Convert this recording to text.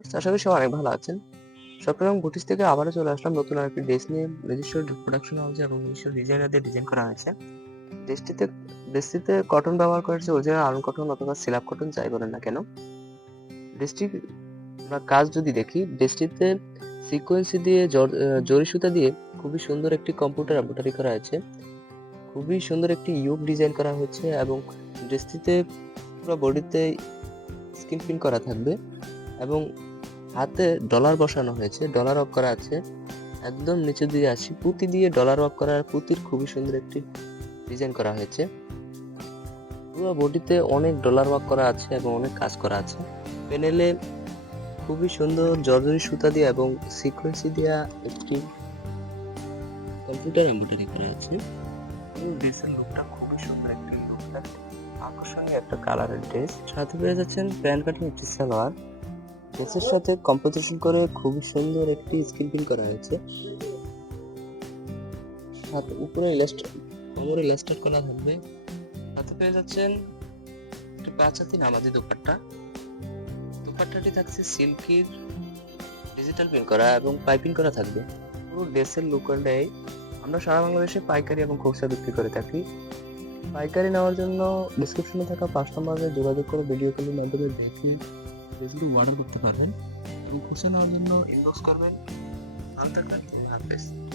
আশা করি সবাই অনেক ভালো আছেন। চট্টগ্রাম বুটিস থেকে আবারও চলে আসলাম নতুন আরেকটি ড্রেস নিয়ে। নিজস্ব প্রোডাকশন হাউসে এবং নিজস্ব ডিজাইনারদের ডিজাইন করা হয়েছে। ড্রেসটিতে ড্রেসটিতে কটন ব্যবহার করেছে অরিজিনাল আরন কটন অথবা সিলাপ কটন যাই বলেন না কেন। ড্রেসটি আমরা কাজ যদি দেখি ড্রেসটিতে সিকোয়েন্সি দিয়ে জরি সুতা দিয়ে খুবই সুন্দর একটি কম্পিউটার এম্ব্রয়ডারি করা হয়েছে। খুবই সুন্দর একটি ইউক ডিজাইন করা হয়েছে এবং ড্রেসটিতে পুরো বডিতে স্কিন প্রিন্ট করা থাকবে। এবং হাতে ডলার বসানো হয়েছে ডলার ওয়ার্ক করা আছে, একদম নিচে দিয়ে আসি, পুঁতি দিয়ে ডলার ওয়ার্ক করা আর পুঁতির খুবই সুন্দর একটি ডিজাইন করা হয়েছে। পুরো বডিতে অনেক ডলার ওয়ার্ক করা আছে এবং অনেক কাজ করা আছে। প্যানেলে খুবই সুন্দর জর্জরি সুতা দিয়ে এবং সিকোয়েন্সি দেওয়া একটি কম্পিউটার এম্ব্রয়ডারি করা আছে। ড্রেসের লুকটা খুবই সুন্দর একটি লুকটা আকর্ষণীয় একটা কালারের ড্রেস সাথে পেয়ে যাচ্ছেন প্যান্ট কাটিং একটি সালোয়ার। ড্রেসের সাথে কম্পোজিশন করে খুবই সুন্দর একটি প্রিন্ট করা হয়েছে। সাথে উপরে কোমরে ইলাস্টার করা থাকবে। সাথে পেয়ে যাচ্ছেন একটি পাঁচ হাতি নামাজি দোপাট্টা। দোপাট্টাটি থাকছে সিল্কির ডিজিটাল প্রিন্ট করা এবং পাইপিং করা থাকবে। পুরো ড্রেসের লুক অনুযায়ী আমরা সারা বাংলাদেশে পাইকারি এবং খুচরা বিক্রি করে থাকি। পাইকারি নেওয়ার জন্য ডিসক্রিপশনে থাকা পাঁচ নম্বরে যোগাযোগ করে ভিডিও কলের মাধ্যমে দেখি ড্রেসগুলো অর্ডার করতে পারবেন। এবং কোশ্চেন নেওয়ার জন্য ইনবক্স করবেন। ভালো হাফেজ।